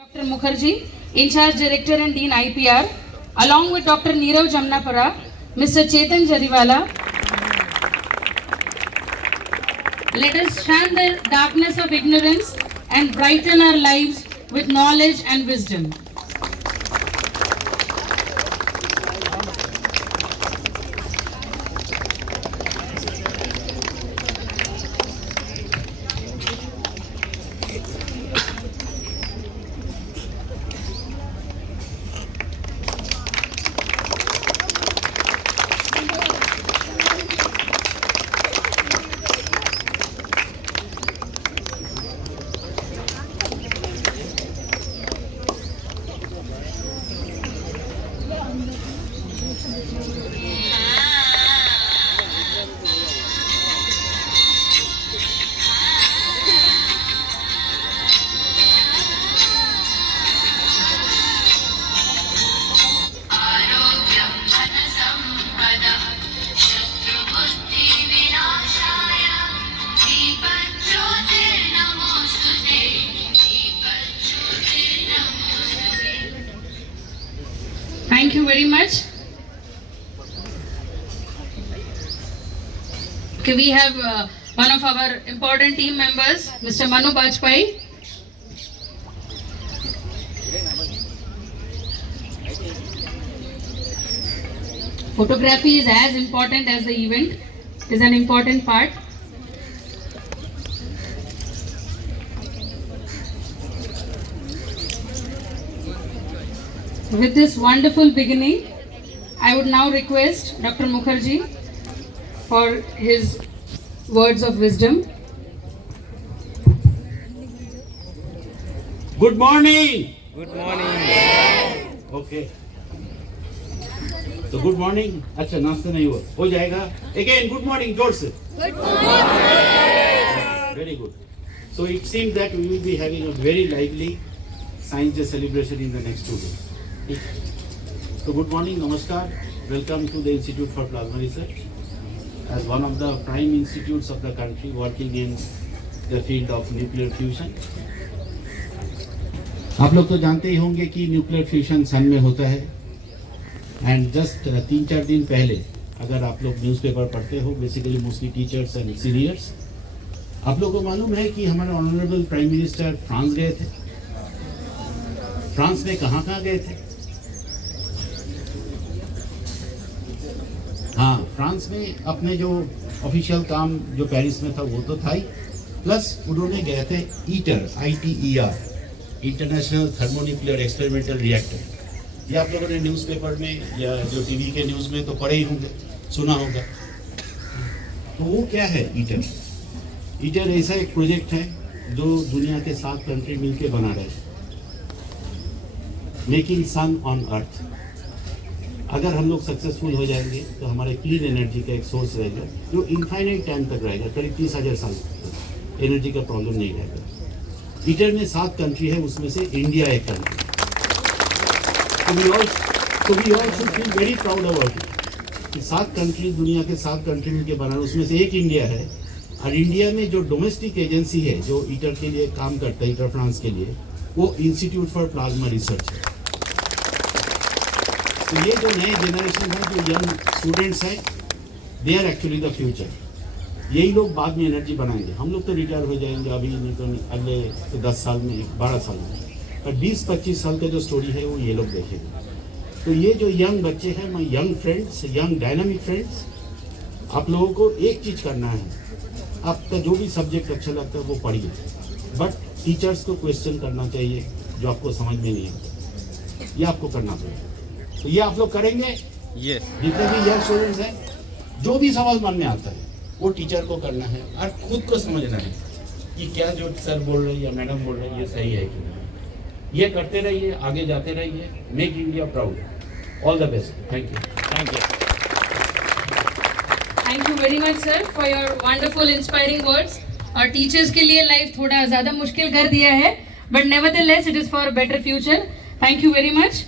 Dr. Mukherjee, in charge director and dean IPR, along with Dr. Neerav Jamnapura, Mr. Chetan Jariwala. Let us shun the darkness of ignorance and brighten our lives with knowledge and wisdom. Thank you very much. Okay, we have one of our important team members, Mr. Manu Bajpai. Photography is as important as the event. It is an important part. With this wonderful beginning, I would now request Dr. Mukherjee for his words of wisdom. Good morning. Good morning. Okay. So good morning. अच्छा नाश्ता नहीं हुआ, हो जाएगा. Again, good morning, जोर से. Good morning. Very good. So it seems that we will be having a very lively Science Day celebration in the next 2 days. So good morning, namaskar. Welcome to the Institute for Plasma Research. As one of the prime institutes of the country working in the field of nuclear fusion. आप लोग तो जानते ही होंगे कि nuclear fusion सन में होता है. And just 3-4 दिन पहले अगर आप लोग न्यूज़पेपर पढ़ते हो, basically mostly teachers and seniors, आप लोगों को मालूम है कि हमारे ऑनरेबल प्राइम मिनिस्टर फ्रांस गए थे. फ्रांस में कहाँ गए थे? हाँ, फ्रांस में अपने जो ऑफिशियल काम जो पेरिस में था वो तो था ही, प्लस उन्होंने गए थे ITER, ITER, international thermonuclear experimental reactor. ये आप लोगों ने न्यूज़पेपर में या जो टीवी के न्यूज़ में तो पढ़े ही होंगे, सुना होगा. तो वो क्या है ITER? ITER ऐसा एक प्रोजेक्ट है जो दुनिया के 7 कंट्री मिलके बना रहे हैं. Making sun on earth. अगर हम लोग सक्सेसफुल हो जाएंगे तो हमारे क्लीन एनर्जी का एक सोर्स रहेगा जो इनफाइनाइट टाइम तक रहेगा, करीब 30,000 साल तक एनर्जी का प्रॉब्लम नहीं रहेगा. ITER में 7 कंट्री है, उसमें से इंडिया एक कंट्री. तो we all should feel very proud about it कि 7 कंट्री, दुनिया के 7 कंट्री मिलकर बना रहे, उसमें से एक इंडिया है. और इंडिया में जो डोमेस्टिक एजेंसी है जो ITER के लिए काम करता है, ITER फ्रांस के लिए, वो इंस्टीट्यूट फॉर प्लाज्मा रिसर्च है. तो ये जो नए जनरेशन है, जो यंग स्टूडेंट्स हैं, they are actually the future. यही लोग बाद में एनर्जी बनाएंगे. हम लोग तो रिटायर हो जाएंगे अभी, नहीं तो अगले 10 साल में, 12 साल में, पर 20-25 साल का जो स्टोरी है वो ये लोग देखेंगे. तो ये जो यंग बच्चे हैं, my young friends, young dynamic friends, आप लोगों को एक चीज़ करना है. आपका जो भी सब्जेक्ट अच्छा लगता है वो पढ़िए, बट टीचर्स को क्वेश्चन करना चाहिए जो आपको समझ में नहीं आता. ये आपको करना पड़ेगा. तो ये आप लोग करेंगे. Yes. जितने भी यंग स्टूडेंट्स हैं, जो भी सवाल मन में आता है वो टीचर को करना है और खुद को समझना है कि क्या जो सर बोल रहे हैं या मैडम बोल रहे हैं ये सही है कि नहीं. ये करते रहिए, आगे जाते रहिए. Make India proud. All the best. Thank you. Thank you. Thank you very much, sir, for your wonderful, inspiring words. और टीचर्स के लिए लाइफ थोड़ा ज़्यादा मुश्किल कर दिया है, but nevertheless it is for a better future. Thank you very much.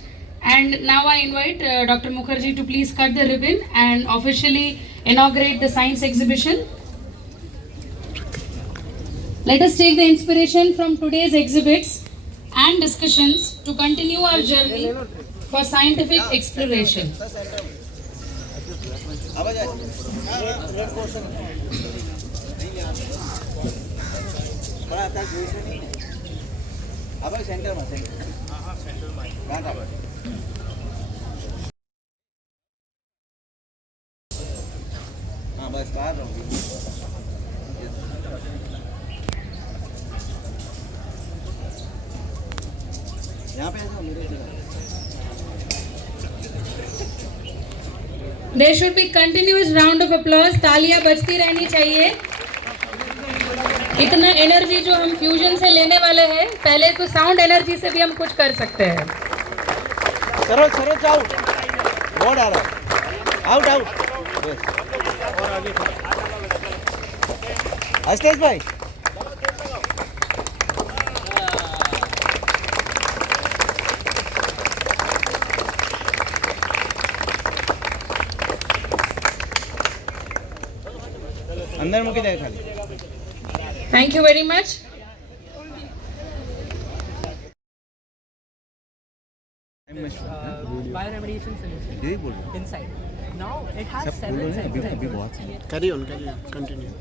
And now I invite Dr. Mukherjee to please cut the ribbon and officially inaugurate the science exhibition. Let us take the inspiration from today's exhibits and discussions to continue our journey for scientific exploration. बस बाहर रहो यहाँ पे ऐसा मेरे There should be continuous round of applause. तालियां बजती रहनी चाहिए. इतना एनर्जी जो हम फ्यूजन से लेने वाले हैं, पहले तो साउंड एनर्जी से भी हम कुछ कर सकते हैं. सरोज आउट बोर्ड आ रहा है आउट आउट अस्तेश भाई अंदर मुके जाए खाली. Thank you very much. bioremediation solution यही बोल रहा हूँ. inside. Now it has सब several बोलो ना अभी sensors. अभी बहुत सारे. Carry on, continue.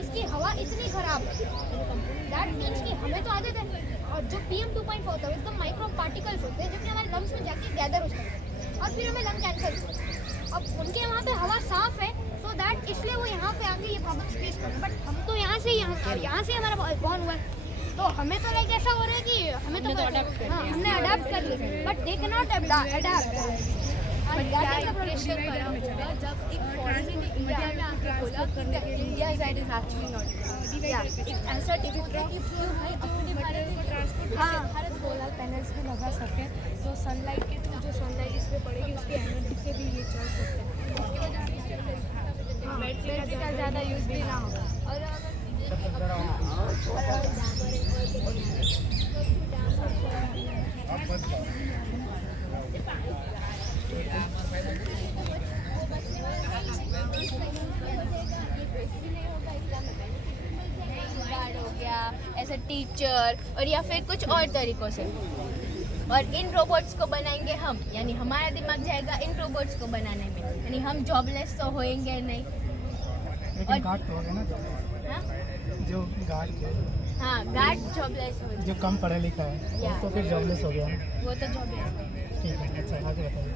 इसकी हवा इतनी खराब दैट मीन्स कि हमें तो आदत है. और जो PM 2.4 होता है एकदम माइक्रो पार्टिकल्स होते हैं जो कि हमारे लंग्स में जाके गैदर हो सकते हैं और फिर हमें लंग कैंसर होता है. अब उनके वहाँ पे हवा साफ है सो दैट इसलिए वो यहाँ पे आके ये प्रॉब्लम फेस कर रहे हैं. बट हम तो यहाँ से यहाँ से हमारा बॉर्न हुआ है तो हमें तो लाइक ऐसा हो रहा है कि हमें तो हमने अडाप्ट कर लिया but they can not adapt. India side is actually not ऐसा टिप होता है कि अपने भारत को ट्रांसपोर्ट भारत सोलर पैनल्स भी लगा सके तो सनलाइट के थ्रू जो सनलाइट इस पर पड़ेगी उसकी एनर्जी से भी ये चल सकता है. बैटरी का ज़्यादा यूज़ भी ना होगा. हो गया ऐसा टीचर और या फिर कुछ और तरीकों से. और इन रोबोट्स को बनाएंगे हम यानी हमारा दिमाग जाएगा इन रोबोट्स को बनाने में यानी हम जॉबलेस तो होएंगे नहीं. लेकिन गार्ड तो हो गए ना हाँ जो गार्ड थे हाँ गार्ड जॉबलेस हो जो कम पढ़ा लिखा है या तो फिर जॉबलेस हो गया ना. वो तो जॉबलेस. ठीक है अच्छा आगे बताइए.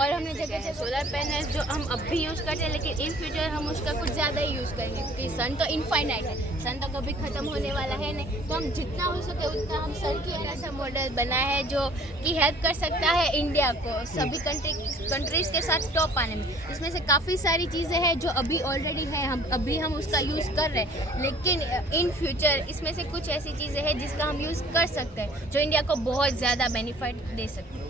और हमने जगह से सोलर पैनल्स जो हम अब भी यूज़ करते हैं लेकिन इन फ्यूचर हम उसका कुछ ज़्यादा ही यूज़ करेंगे क्योंकि सन तो इनफाइनाइट है. सन तो कभी ख़त्म होने वाला है नहीं तो हम जितना हो सके उतना हम सन की ऐसा मॉडल बनाया है जो कि हेल्प कर सकता है इंडिया को सभी कंट्रीज़ के साथ टॉप आने में. इसमें से काफ़ी सारी चीज़ें हैं जो अभी ऑलरेडी हैं हम उसका यूज़ कर रहे हैं लेकिन इन फ्यूचर इसमें से कुछ ऐसी चीज़ें हैं जिसका हम यूज़ कर सकते हैं जो इंडिया को बहुत ज़्यादा बेनिफिट दे सकते हैं.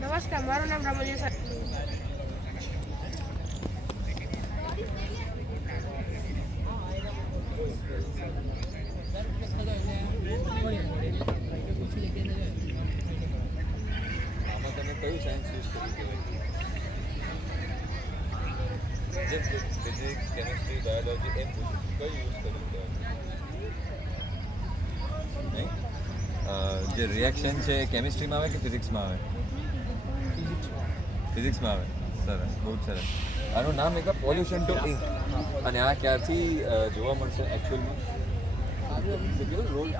નમસ્કાર મારું નામ રામોજી સર. આમાં તમે કયું સાયન્સ યુઝ કર્યું જેમ કે ફિઝિક્સ કેમિસ્ટ્રી બાયોલોજી એમ કયું યુઝ કર્યું નહીં જે રિએક્શન છે એ કેમિસ્ટ્રીમાં આવે કે ફિઝિક્સમાં આવે ફિઝિક્સમાં આવે સરસ બહુ જ સરસ આનું નામ એક પોલ્યુશન ટુ ઇંક અને આ ક્યારથી જોવા મળશે એકચ્યુઅલમાં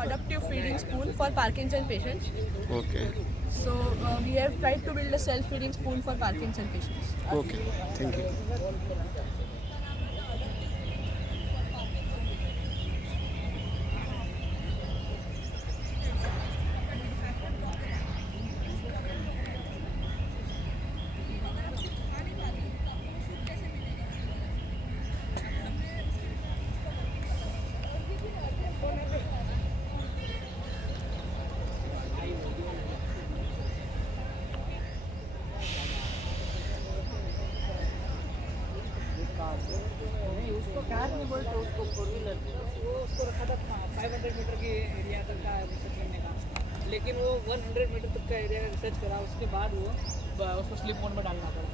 Adaptive feeding spoon for Parkinson patients. Okay, So we have tried to build a self-feeding spoon for Parkinson patients. okay, thank you. था उसको 4 व्हीलर वो उसको रखा था 500 मीटर की एरिया तक का रिसर्च करने का, लेकिन वो 100 मीटर तक का एरिया रिसर्च करा, उसके बाद वो उसको स्लीप मोड में डालना पड़ा।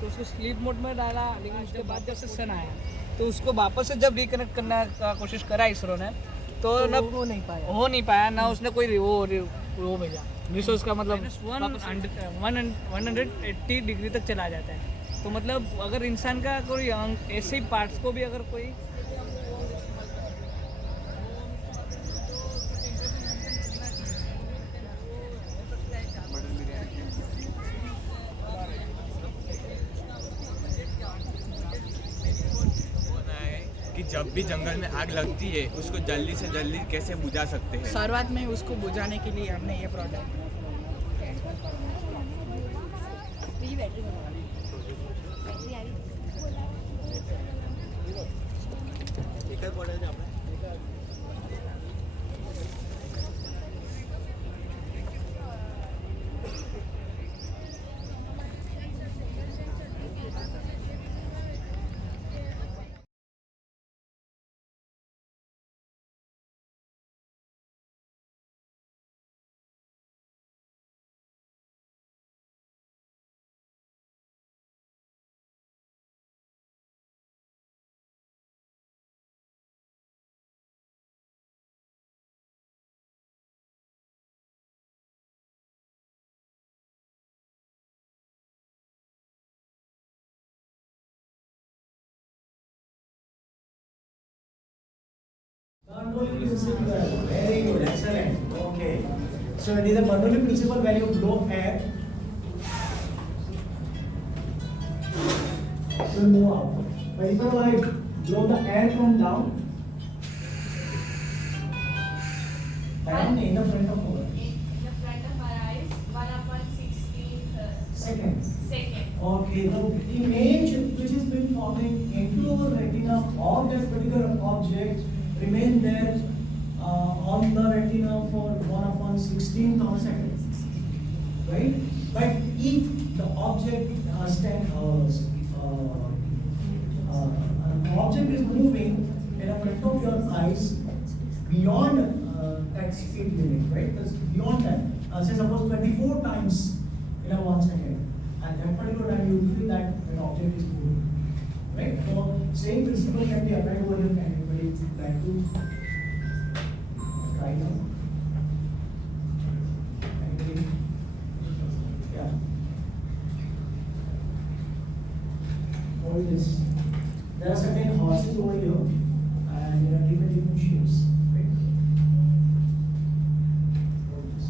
तो उसको स्लीप मोड में डाला, लेकिन उसके बाद जब से सन आया तो उसको वापस से जब रिकनेक्ट करने का कोशिश करा इसरो ने तो न हो नहीं पाया ना उसने कोई वो भेजा रिसोर्स का, मतलब 180 डिग्री तक चला जाता है। तो मतलब अगर इंसान का कोई ऐसे ही पार्ट्स को भी अगर कोई कि जब भी जंगल में आग लगती है उसको जल्दी से जल्दी कैसे बुझा सकते हैं। शुरुआत में उसको बुझाने के लिए हमने ये product Bernoulli principle, very good, excellent. Okay. So it is a Bernoulli principle where you blow air. It will move up. But if I blow the air from down in the front of our In the front of our eyes, 1/16 seconds. second. Okay, the image which is been forming into our retina of that particular object remain there on the retina for 1/16th of a second, right? But if the object object is moving in front of your eyes beyond that speed limit, right? That's beyond that. Say suppose 24 times in a 1 second. At that particular time, you feel that an object is moving, right? So, same principle can be applied over here. Can anybody like to try now? Anybody? Yeah. Hold this. There are certain horses over here, and there are different shapes, right? Hold this.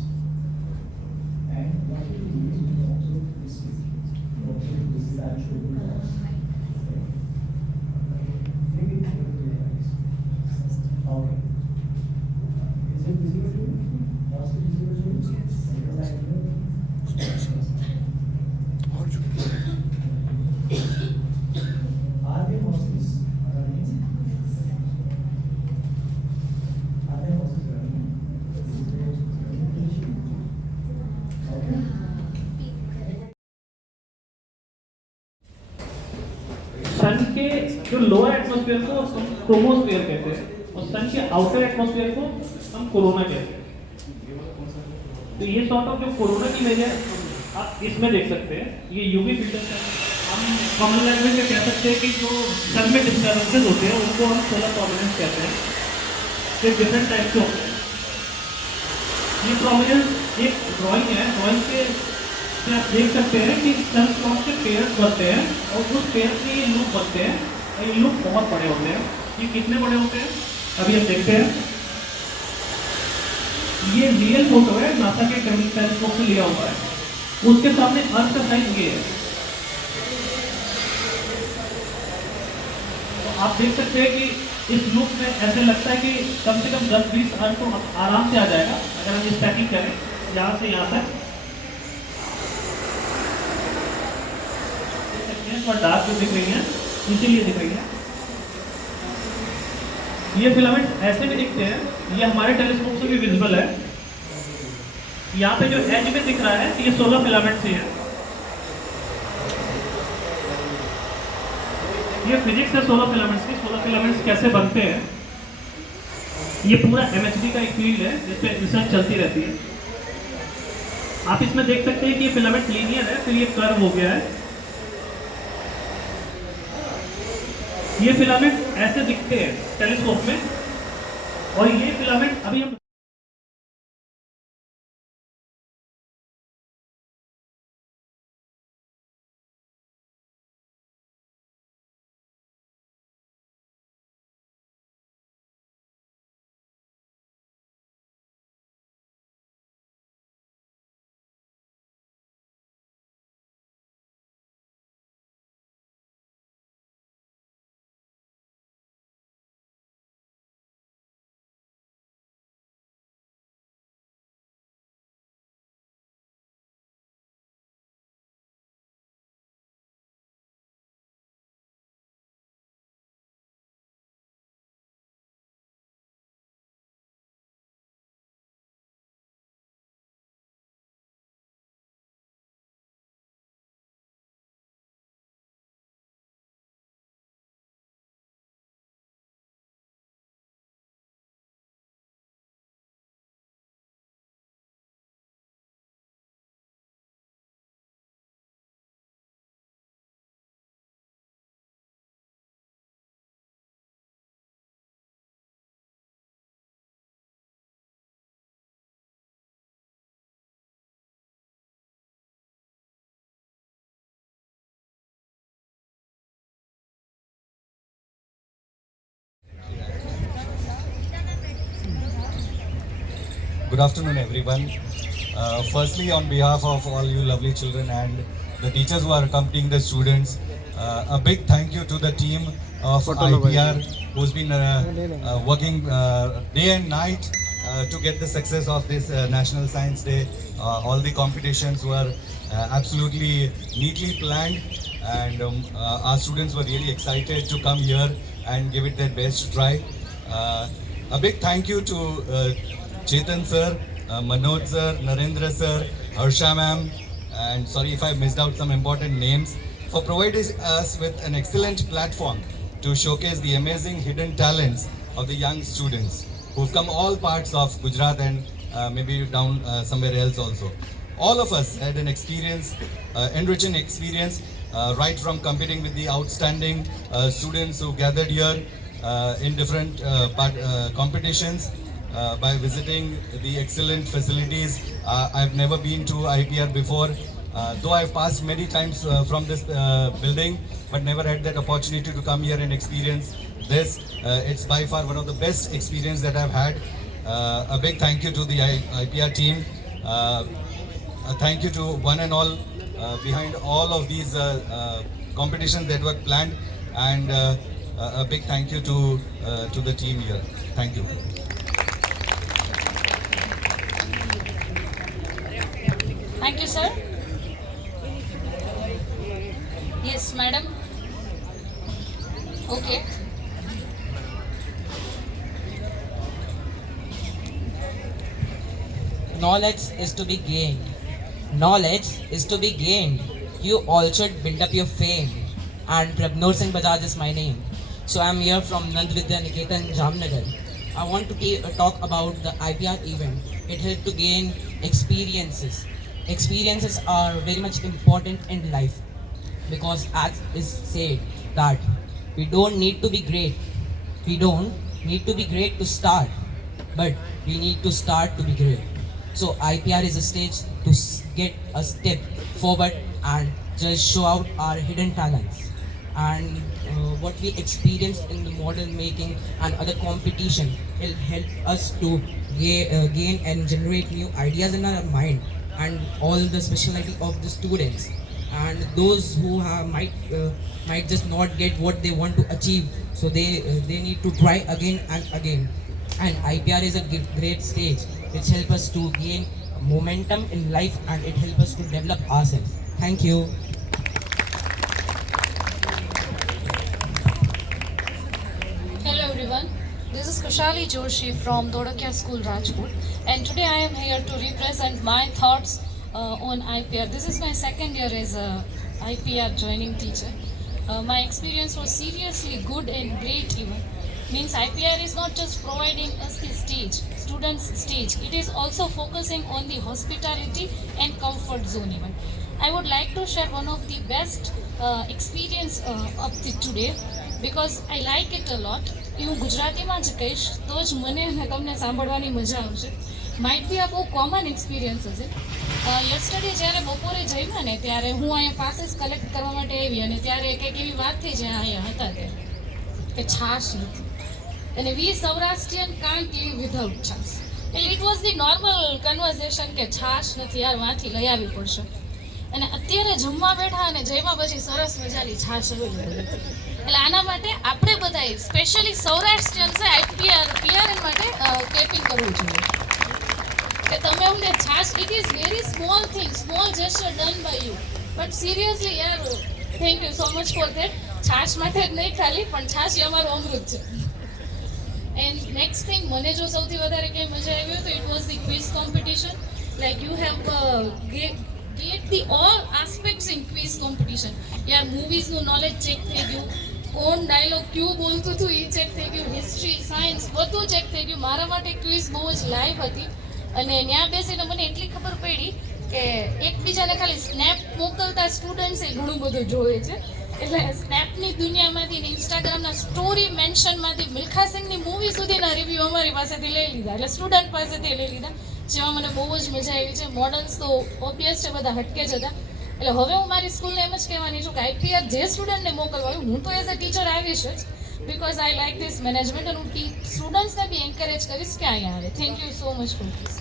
And what you do is you observe this. This is actually the horse. Maybe it will be right. Okay. Is it visible to you? Horse is visible to you? Yes. Are they horses running? Are they horses running? Okay. सन के जो lower atmosphere को हम chromosphere कहते हैं और सन के outer atmosphere को हम कोरोना कहते हैं। तो ये सॉर्ट ऑफ जो कोरोना की इमेज है आप इसमें देख सकते हैं, ये यूवी फिल्टर है। हम कॉमन लैंग्वेज में कह सकते हैं कि जो सन में डिस्टर्बेंसेज होते हैं उनको हम सोलर प्रोमिनेंस कहते हैं। तो डिफरेंट टाइप के होते हैं। ये प्रोमिनेंस एक ड्राइंग है, ड्राइंग पे आप देख सकते हैं कि सन स्पॉट के पेयर्स बनते हैं और उस पेयर में ये लूप बनते हैं और ये लूप बहुत बड़े होते हैं। ये कितने बड़े होते हैं अभी हम देखते हैं। ये रियल फोटो है, नासा के टेलीस्कोप से लिया हुआ है। उसके सामने अर्थ का साइज ये है। तो आप देख सकते हैं कि इस लूप में ऐसे लगता है कि कम से कम 10-20 अर्थ तो आराम से आ जाएगा अगर हम स्टैकिंग करें यहाँ से यहाँ तक। डार्क जो दिख रही है इसीलिए दिख रही है। ये फिलामेंट ऐसे भी दिखते हैं, ये हमारे टेलीस्कोप से भी विजिबल है। यहाँ पे जो एज में दिख रहा है ये 16 फिलामेंट्स ही है। ये फिजिक्स है सोलर फिलामेंट्स की। सोलर फिलामेंट्स कैसे बनते हैं, ये पूरा MHD का एक फील्ड है जिस पे रिसर्च चलती रहती है। आप इसमें देख सकते हैं कि ये फिलामेंट लीनियर है, फिर ये कर्व हो गया है। ये फिलामेंट ऐसे दिखते हैं टेलीस्कोप में, और ये फिलामेंट अभी हम Good afternoon, everyone. Firstly, on behalf of all you lovely children and the teachers who are accompanying the students, a big thank you to the team of IPR who's been working day and night to get the success of this National Science Day. All the competitions were absolutely neatly planned, and our students were really excited to come here and give it their best try. A big thank you to Chetan sir, Manoj sir, Narendra sir, Harsha ma'am, and sorry if I missed out some important names, for providing us with an excellent platform to showcase the amazing hidden talents of the young students who've come all parts of Gujarat and maybe down somewhere else also. All of us had an experience, enriching experience, right from competing with the outstanding students who gathered here in different competitions, by visiting the excellent facilities. I've never been to IPR before, though I've passed many times from this building, but never had that opportunity to come here and experience this. It's by far one of the best experience that I've had. A big thank you to the IPR team. A thank you to one and all behind all of these competitions that were planned, and a big thank you to the team here. Thank you. Thank you, sir. Yes, madam. Okay. Knowledge is to be gained. Knowledge is to be gained. You all should build up your fame. And Prabnur Singh Bajaj is my name. So I'm here from Nand Vidya Niketan, Jamnagar. I want to talk about the IPR event. It helped to gain experiences. Experiences are very much important in life, because as is said that we don't need to be great. We don't need to be great to start, but we need to start to be great. So IPR is a stage to get a step forward and just show out our hidden talents. And what we experience in the model making and other competition will help us to gain and generate new ideas in our mind, and all the specialty of the students and those who might just not get what they want to achieve, so they need to try again and again. And IPR is a great stage which helps us to gain momentum in life, and it helps us to develop ourselves. Thank you. Hello everyone, this is Kushali Joshi from Dodakia School, Rajkot, and today I am here to represent my thoughts on IPR. This is my second year as a IPR joining teacher. my experience was seriously good and great even. Means IPR is not just providing us the stage, students stage, it is also focusing on the hospitality and comfort zone even. I would like to share one of the best experience of the today because I like it a lot. હું ગુજરાતીમાં જ કહીશ તો જ મને અને તમને સાંભળવાની મજા આવશે. માઇટ બી આ બહુ કોમન એક્સપિરિયન્સ હશે. યસ્ટરડે જ્યારે બપોરે જમ્યા ને ત્યારે હું અહીંયા પાસીસ કલેક્ટ કરવા માટે આવી અને ત્યારે કંઈક એવી વાત થઈ જ્યાં અહીંયા હતા ત્યારે કે છાશ નથી અને વી સૌરાષ્ટ્રીયન કાન્ટ લીવ વિધાઉટ છાશ. એટલે it was the normal conversion કે છાશ નથી યાર વાંથી લઈ આવવી પડશે. અને અત્યારે જમવા બેઠા અને જમ્યા પછી સરસ મજાની છાશ અવેલેબલ હતી. એટલે આના માટે આપણે બધાએ સ્પેશિયલી સૌરાષ્ટ્રીયન્સે પીઆરએન માટે કેપિંગ કરવું જોઈએ કે તમે અમને છાશ it is very small thing small gesture done by you but seriously યાર thank you so much for that. છાશ માટે જ નહીં ખાલી પણ છાશ એ અમારું અમૃત છે. એન્ડ નેક્સ્ટ થિંગ મને જો સૌથી વધારે કંઈ મજા આવી હોય તો it was the quiz competition. Like you have get the all aspects in quiz competition. યાર મૂવીઝનું નોલેજ ચેક થઈ ગયું, કોણ ડાયલોગ ક્યું બોલતું હતું એ ચેક થઈ ગયું, હિસ્ટ્રી સાયન્સ બધું ચેક થઈ ગયું. મારા માટે ક્વિઝ બહુ જ લાઈવ હતી અને ત્યાં બેસીને મને એટલી ખબર પડી કે એકબીજાને ખાલી સ્નેપ મોકલતા સ્ટુડન્ટ્સે ઘણું બધું જોવે છે. એટલે સ્નેપની દુનિયામાંથી ઇન્સ્ટાગ્રામના સ્ટોરી મેન્શનમાંથી મિલ્ખા સિંગની મૂવી સુધીના રિવ્યૂ અમારી પાસેથી લઈ લીધા, એટલે સ્ટુડન્ટ પાસેથી લઈ લીધા, જેમાં મને બહુ જ મજા આવી છે. મોડલ્સ તો ઓબ્વિયસ છે બધા હટકે જ હતા. એટલે હવે હું મારી સ્કૂલને એમ જ કહેવાની છું કે આઈપીઆર જે સ્ટુડન્ટને મોકલવા હું તો એઝ અ ટીચર આવીશ જ because I like this management અને હું સ્ટુડન્ટ્સને બી એન્કરેજ કરીશ કે અહીંયા આવે. Thank you so much for this.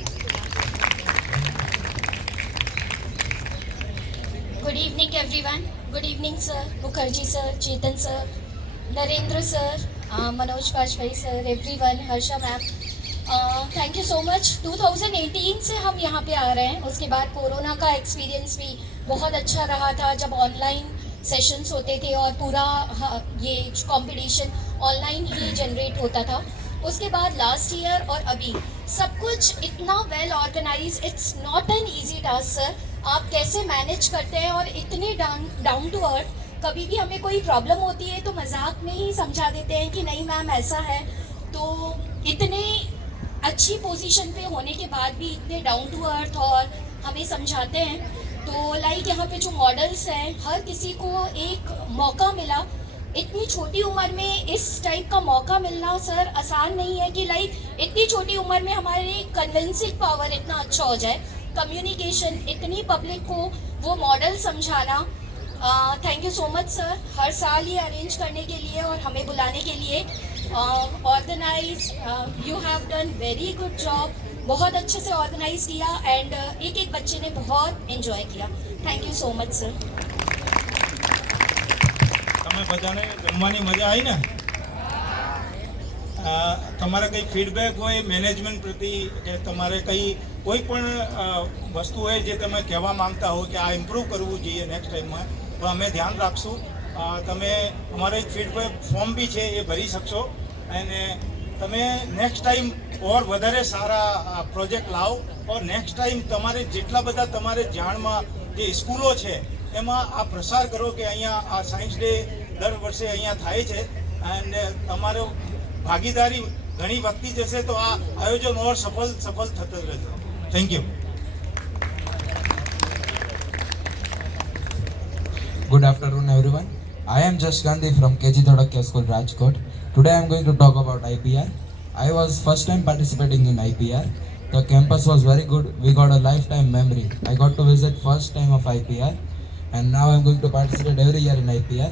Good evening, everyone. Good evening, sir. Mukherjee sir, Chetan sir, Narendra sir, Manoj Bajpai sir, everyone, Harsha ma'am. Thank you so much. 2018 से हम यहाँ पे आ रहे हैं. उसके बाद कोरोना का एक्सपीरियंस भी बहुत अच्छा रहा था जब ऑनलाइन सेशंस होते थे और पूरा ये कंपटीशन ऑनलाइन ही जनरेट होता था. उसके बाद लास्ट ईयर और अभी सब कुछ इतना well organise. It's not an easy task sir. आप कैसे मैनेज करते हैं और इतने डाउन टू अर्थ. कभी भी हमें कोई प्रॉब्लम होती है तो मजाक में ही समझा देते हैं कि नहीं मैम ऐसा है. तो इतने अच्छी पोजीशन पे होने के बाद भी इतने डाउन टू अर्थ और हमें समझाते हैं. तो लाइक यहाँ पे जो मॉडल्स हैं हर किसी को एक मौका मिला. इतनी छोटी उम्र में इस टाइप का मौका मिलना सर आसान नहीं है कि लाइक इतनी छोटी उम्र में हमारी कन्विंसिंग पावर इतना अच्छा हो जाए. कम्युनिकेशन इतनी पब्लिक को वो मॉडल समझाना. Thank you so much sir हर साल ये अरेंज करने के लिए और हमें बुलाने के लिए. Organise you have done very good job. बहुत अच्छे से ऑर्गेनाइज किया एंड एक एक बच्चे ने बहुत एंजॉय किया. Thank you so much sir. તમે બધાને જમવાની મજા આવી ને? તમારે કંઈ ફીડબેક હોય મેનેજમેન્ટ પ્રતિ કે તમારે કંઈ કોઈ પણ વસ્તુ હોય જે તમે કહેવા માંગતા હો કે આ ઇમ્પ્રૂવ કરવું જોઈએ નેક્સ્ટ ટાઈમમાં તો અમે ધ્યાન રાખશું. તમે અમારો એક ફીડબેક ફોર્મ બી છે એ ભરી શકશો અને તમે નેક્સ્ટ ટાઈમ ઓર વધારે સારા પ્રોજેક્ટ લાવો ઓર નેક્સ્ટ ટાઈમ તમારે જેટલા બધા તમારે જાણમાં જે સ્કૂલો છે એમાં આ પ્રસાર કરો કે અહીંયા આ સાયન્સ ડે દર વર્ષે અહીંયા થાય છે અને તમારો ભાગીદારી ઘણી વધતી જશે તો આ આયોજન ઓર સફળ થતું રહેશે. Thank you. Good afternoon everyone. I am Jash Gandhi from KG Thodakia School Rajkot. Today I am going to talk about IPR. I was first time participating in IPR. The campus was very good. We got a lifetime memory. I got to visit first time of IPR and now I am going to participate every year in IPR.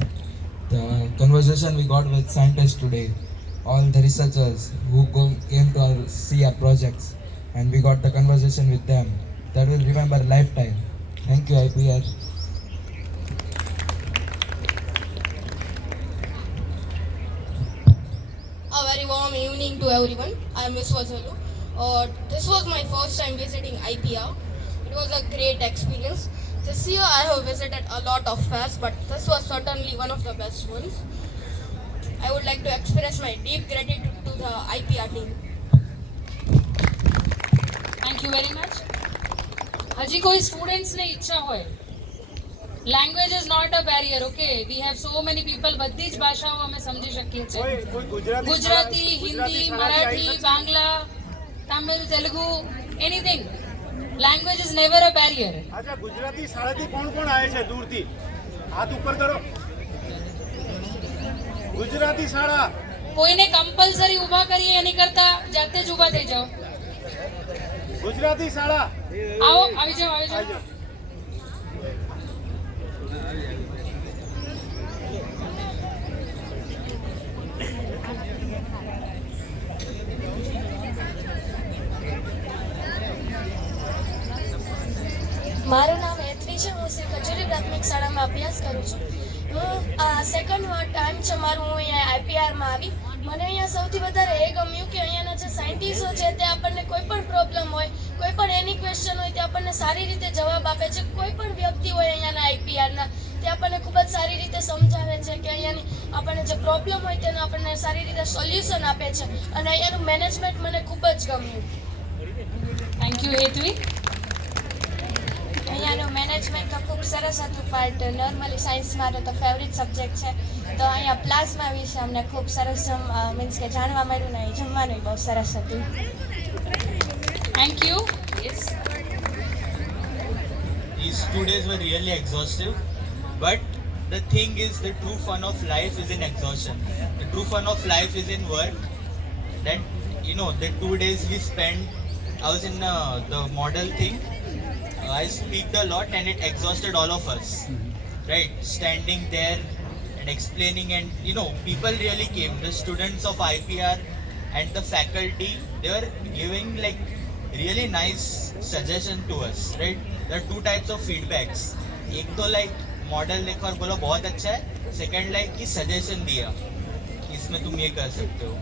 The conversation we got with scientists today, all the researchers who came to see our projects and we got the conversation with them that will remember lifetime. Thank you IPR. A very warm evening to everyone. I am Miss Vasalu. This was my first time visiting IPR. It was a great experience. This year I have visited a lot of fairs, but this was certainly one of the best ones. I would like to express my deep gratitude to the IPR team. Thank you very much. હજી કોઈ સ્ટુડન્ટ્સને ઈચ્છા હોય language is not a barrier. Okay, we have so many people, બધી જ ભાષાઓ અમે સમજી શકીએ છીએ. Gujarati, Hindi, Marathi, Bangla, Tamil, Telugu, anything. Language is never a barrier. अच्छा गुजराती शाळाथी कोण आए छे दूरथी? हाथ ऊपर करो. गुजराती शाळा કોઈને કમ્પલસરી ઊભા કરીએ એની કરતા જાતે જ ઊભા થઈ જાઓ. गुजराती शाळा આવો, આવી જાઓ, આવી જાઓ. મારું નામ હેતવી છે. હું શ્રી ખજૂરી પ્રાથમિક શાળામાં અભ્યાસ કરું છું. હું આ સેકન્ડ ટાઈમ છે મારું હું અહીંયા આઈપીઆરમાં આવી. મને અહીંયા સૌથી વધારે એ ગમ્યું કે અહીંયાના જે સાયન્ટિસ્ટો છે તે આપણને કોઈ પણ પ્રોબ્લેમ હોય, કોઈ પણ એની ક્વેશ્ચન હોય તે આપણને સારી રીતે જવાબ આપે છે. કોઈ પણ વ્યક્તિ હોય અહીંયાના આઈપીઆરના તે આપણને ખૂબ જ સારી રીતે સમજાવે છે કે અહીંયાની આપણને જે પ્રોબ્લેમ હોય તેનો આપણને સારી રીતે સોલ્યુશન આપે છે. અને અહીંયાનું મેનેજમેન્ટ મને ખૂબ જ ગમ્યું. Thank you Hetvi. અહીંયાનું મેનેજમેન્ટ તો ખૂબ સરસ હતું. બટ નોર્મલી સાયન્સ મારો તો ફેવરિટ સબ્જેક્ટ છે. તો અહીંયા પ્લાઝમા વિશે અમને ખૂબ સરસ મીન્સ કે જાણવા મળ્યું ને જમવાનું બહુ સરસ હતું. Thank you. These 2 days were really exhaustive, but the thing is, the true fun of life is in exhaustion. The true fun of life is in work. That, you know, the 2 days we spent, I was in the model thing. I speaked a lot and it exhausted all of us, right? Standing there and explaining, and you know, people really came. The students of IPR and the faculty, they were giving like really nice suggestion to us, right? There are 2 types of feedbacks. एक तो like model देखो और बोलो बहुत अच्छा है. Second like कि suggestion दिया, इसमें तुम ये कर सकते हो.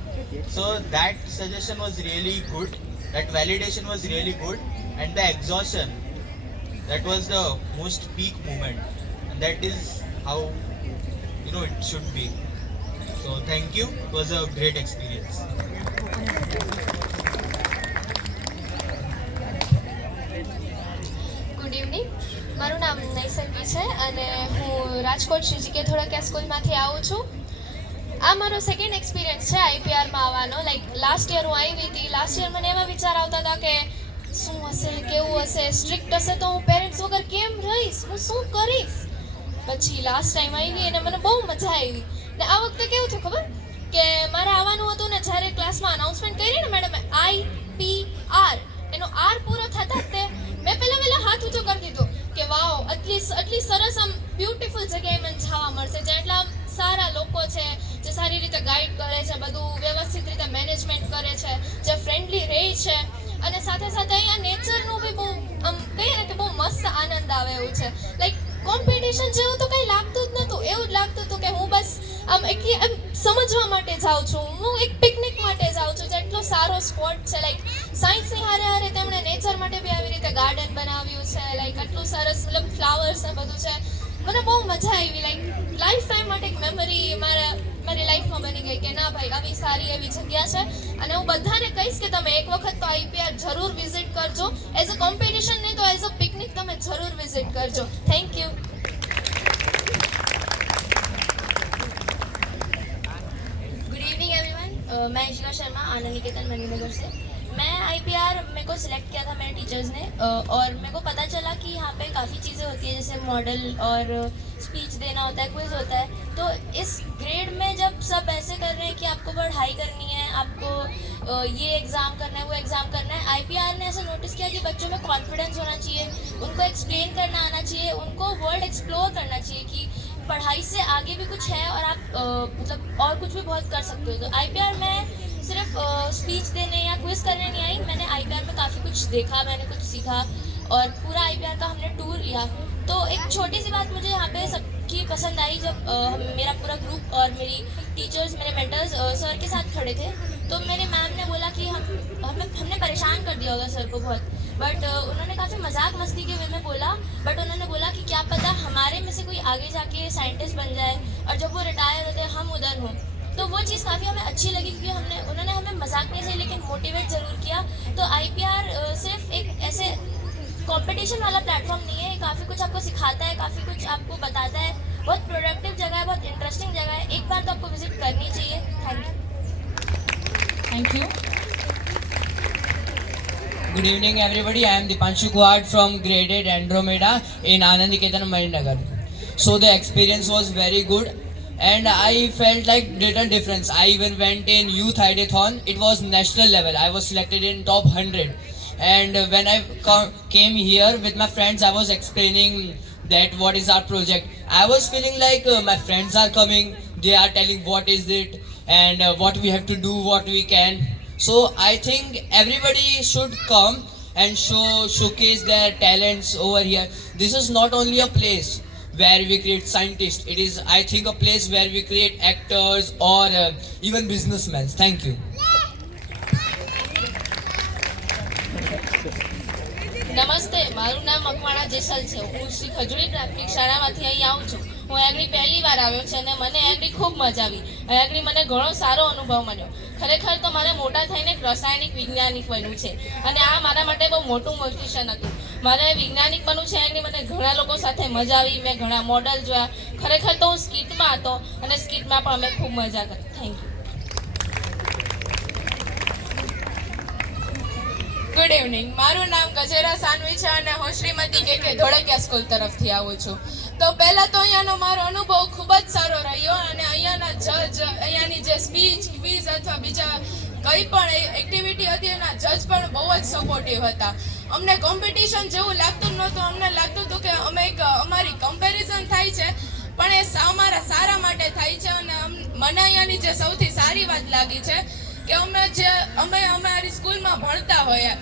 So that suggestion was really good. That validation was really good, and the exhaustion, that was the most peak moment, and that is how, you know, it should be. So thank you. It was a great experience. Good evening. મારું નામ નૈસર્ગી છે અને હું રાજકોટ શ્રીજી થોડા સ્કૂલમાંથી આવું છું. આ મારો સેકન્ડ એક્સપિરિયન્સ છે આઈપીઆરમાં આવવાનો. લાઈક લાસ્ટ યર હું આવી હતી. લાસ્ટ યર મને એવા વિચાર આવતા હતા કે શું હશે, કેવું હશે, સ્ટ્રિક્ટ હશે તો હું પેરેન્ટ્સ વગર કેમ રહીશ, હું શું કરીશ. પછી લાસ્ટ ટાઈમ આવી અને મને બહુ મજા આવી. ને આ વખતે કેવું થયું ખબર કે મારે આવવાનું હતું ને જ્યારે ક્લાસમાં અનાઉન્સમેન્ટ કરી ને મેડમે IPR, એનો R પૂરો થતા જ તે મેં પહેલા હાથ ઊંચો કરી દીધો કે વાવ, આટલી સરસ આમ બ્યુટીફુલ જગ્યાએ મને જવા મળશે, જે એટલા સારા લોકો છે, જે સારી રીતે ગાઈડ કરે છે, બધું વ્યવસ્થિત રીતે મેનેજમેન્ટ કરે છે, જે ફ્રેન્ડલી રહે છે. અને સાથે સાથે અહીંયા નેચરનું બી બહુ આમ કહીએ ને કે બહુ મસ્ત આનંદ આવે એવું છે. લાઈક કોમ્પિટિશન જેવું તો કંઈ લાગતું જ નહોતું. એવું જ લાગતું હતું કે હું બસ આમ એટલી એમ સમજવા માટે જાઉં છું, હું એક પિકનિક માટે જાઉં છું. જેટલો સારો સ્પોટ છે, લાઈક સાયન્સની હારે તેમણે નેચર માટે બી આવી રીતે ગાર્ડન બનાવ્યું છે. લાઈક આટલું સરસ મતલબ ફ્લાવર્સ ને બધું છે. મને બહુ મજા આવી. લાઈક લાઈફ ટાઈમ માટે એક મેમરી મારી લાઈફમાં બની ગઈ કે ના ભાઈ, આવી સારી એવી જગ્યા છે. અને હું બધાને કહીશ કે તમે એક વખત તો આઈપીઆર જરૂર વિઝિટ કરજો. એઝ અ કોમ્પિટિશન નહીં તો એઝ અ પિકનિક તમે જરૂર વિઝિટ કરજો. Thank you. Good evening everyone. मैं ईशिका शर्मा, आनंद निकेतन मणिनगर से. मैं आईपीआर मेरे को सिलेक्ट किया था मेरे टीचर्स ने, और मेरे को पता चला कि यहाँ पे काफ़ी चीज़ें होती है, जैसे मॉडल और स्पीच देना होता है, क्विज होता है. तो इस ग्रेड में जब सब ऐसे कर रहे हैं कि आपको पढ़ाई करनी है, आपको ये एग्ज़ाम करना है, वो एग्ज़ाम करना है, आईपीआर ने ऐसा नोटिस किया कि बच्चों में कॉन्फिडेंस होना चाहिए, उनको एक्सप्लेन करना आना चाहिए, उनको वर्ल्ड एक्सप्लोर करना चाहिए कि पढ़ाई से आगे भी कुछ है और आप मतलब और कुछ भी बहुत कर सकते हो. तो आईपीआर में सिर्फ स्पीच देने या क्विज करने नहीं आई. मैंने आईपीआर में काफ़ी कुछ देखा, मैंने कुछ सीखा, और पूरा आईपीआर का हमने टूर लिया. तो एक छोटी सी बात मुझे यहाँ पे सबकी पसंद आई. जब मेरा पूरा ग्रुप और मेरी टीचर्स, मेरे मेंटर्स सर के साथ खड़े थे, तो मेरे मैम ने बोला कि हमने परेशान कर दिया होगा सर को बहुत, बट उन्होंने काफ़ी मजाक मस्ती के वे में बोला. बट उन्होंने बोला कि क्या पता हमारे में से कोई आगे जाके साइंटिस्ट बन जाए, और जब वो रिटायर होते हैं हम उधर हों. तो वो चीज़ काफ़ी हमें अच्छी लगी, क्योंकि उन्होंने हमें मजाक नहीं से लेकिन मोटिवेट ज़रूर किया. तो आईपीआर सिर्फ एक ऐसे कंपटीशन वाला प्लेटफॉर्म नहीं है, काफ़ी कुछ आपको सिखाता है, काफ़ी कुछ आपको बताता है, बहुत प्रोडक्टिव जगह है, बहुत इंटरेस्टिंग जगह है, एक बार तो आपको विजिट करनी चाहिए। Thank you. Good evening, everybody. I am Dipanshu Kuhad from Grade 8 Andromeda in Anand Niketan, Marinagar. So the experience was very good, and I felt like little difference. I even went in Youth Ideathon. It was national level. I was selected in top 100. And when I came here with my friends, I was explaining that what is our project. I was feeling like my friends are coming. They are telling what is it and what we have to do, what we can. So I think everybody should come and showcase their talents over here. This is not only a place where we create scientists. It is, I think, a place where we create actors or even businessmen. Thank you. નમસ્તે, મારું નામ મકવાણા જેસલ છે. હું શ્રી ખજૂરી પ્રાથમિક શાળામાંથી અહીં આવું છું. હું આગળ પહેલી વાર આવ્યો છે અને મને આગળ ખૂબ મજા આવી. આગળ મને ઘણો સારો અનુભવ મળ્યો. ખરેખર તો મારે મોટા થઈને એક રાસાયણિક વૈજ્ઞાનિક બનવું છે અને આ મારા માટે બહુ મોટું મોટિવેશન હતું. મારે વૈજ્ઞાનિક બનવું છે. આગળ મને ઘણા લોકો સાથે મજા આવી. મેં ઘણા મોડલ જોયા. ખરેખર તો હું સ્કિટમાં હતો અને સ્કિટમાં પણ અમે ખૂબ મજા કરી. Thank you. Good evening. મારું નામ ગજેરા સાનવી છે અને હું શ્રીમતી કે ધોળકિયા સ્કૂલ તરફથી આવું છું. તો પહેલાં તો અહીંયાનો મારો અનુભવ ખૂબ જ સારો રહ્યો અને અહીંયાના જજ, અહીંયાની જે સ્પીચ ક્વિઝ અથવા બીજા કંઈ પણ એક્ટિવિટી હતી એના જજ પણ બહુ જ સપોર્ટિવ હતા. અમને કોમ્પિટિશન જેવું લાગતું જ નહોતું. અમને લાગતું હતું કે અમે એક અમારી કમ્પેરિઝન થાય છે પણ એ અમારા સારા માટે થાય છે. અને મને અહીંયાની જે સૌથી સારી વાત લાગી છે કે અમે અમારી સ્કૂલમાં ભણતા હોઈએ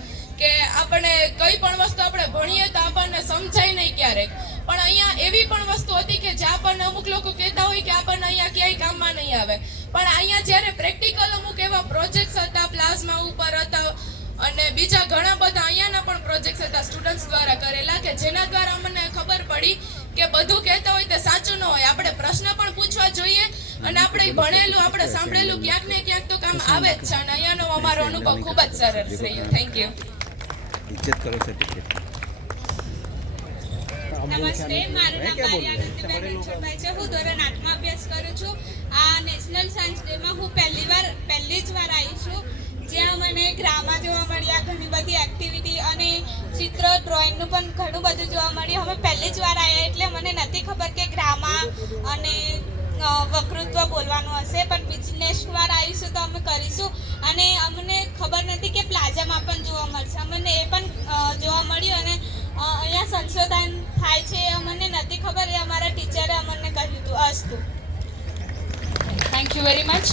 કે આપણે કઈ પણ વસ્તુ આપણે ભણીએ તો આપણને સમજાય નહીં ક્યારેક, પણ અહીંયા એવી પણ વસ્તુ હતી કે જે આપણને અમુક લોકો કહેતા હોય કે આપણને અહીંયા ક્યાંય કામમાં નહીં આવે, પણ અહીંયા જ્યારે પ્રેક્ટિકલ અમુક એવા પ્રોજેક્ટ્સ હતા, પ્લાઝમા ઉપર હતા અને બીજા ઘણા બધા અહીંયાના પણ પ્રોજેક્ટ્સ હતા સ્ટુડન્ટ્સ દ્વારા કરેલા કે જેના દ્વારા અમને ખબર પડી કે બધું કહેતા હોય તે સાચું ન હોય. આપણે પ્રશ્ન પણ પૂછવા જોઈએ અને આપણે ભણેલું, આપણે સાંભળેલું ક્યાંક ને ક્યાંક તો કામ આવે જ છે. અને અહીંયાનો અમારો અનુભવ ખૂબ જ સરસ રહ્યો. Thank you. નમસ્તે, મારું નામ બારિયાનંદીબેન રણછોડભાઈ છે. હું ધોરણ 8માં અભ્યાસ કરું છું. આ નેશનલ સાયન્સ ડેમાં હું પહેલી જ વાર આવી છું, જ્યાં મને ગ્રામા જોવા મળ્યા, ઘણી બધી એક્ટિવિટી અને ચિત્ર ડ્રોઈંગનું પણ ઘણું બધું જોવા મળ્યું. અમે પહેલી જ વાર આવ્યા એટલે મને નથી ખબર કે ગ્રામા અને વકૃત્વ બોલવાનું હશે, પણ બીજી નેક્સ્ટ વાર આવીશું તો અમે કરીશું. અને અમને ખબર નથી કે પ્લાઝામાં પણ જોવા મળશે, અમને એ પણ જોવા મળ્યું. અને અહીંયા સંશોધન થાય છે એ અમને નથી ખબર, એ અમારા ટીચરે અમને કહ્યું હતું. અસ્તુ. Thank you very much.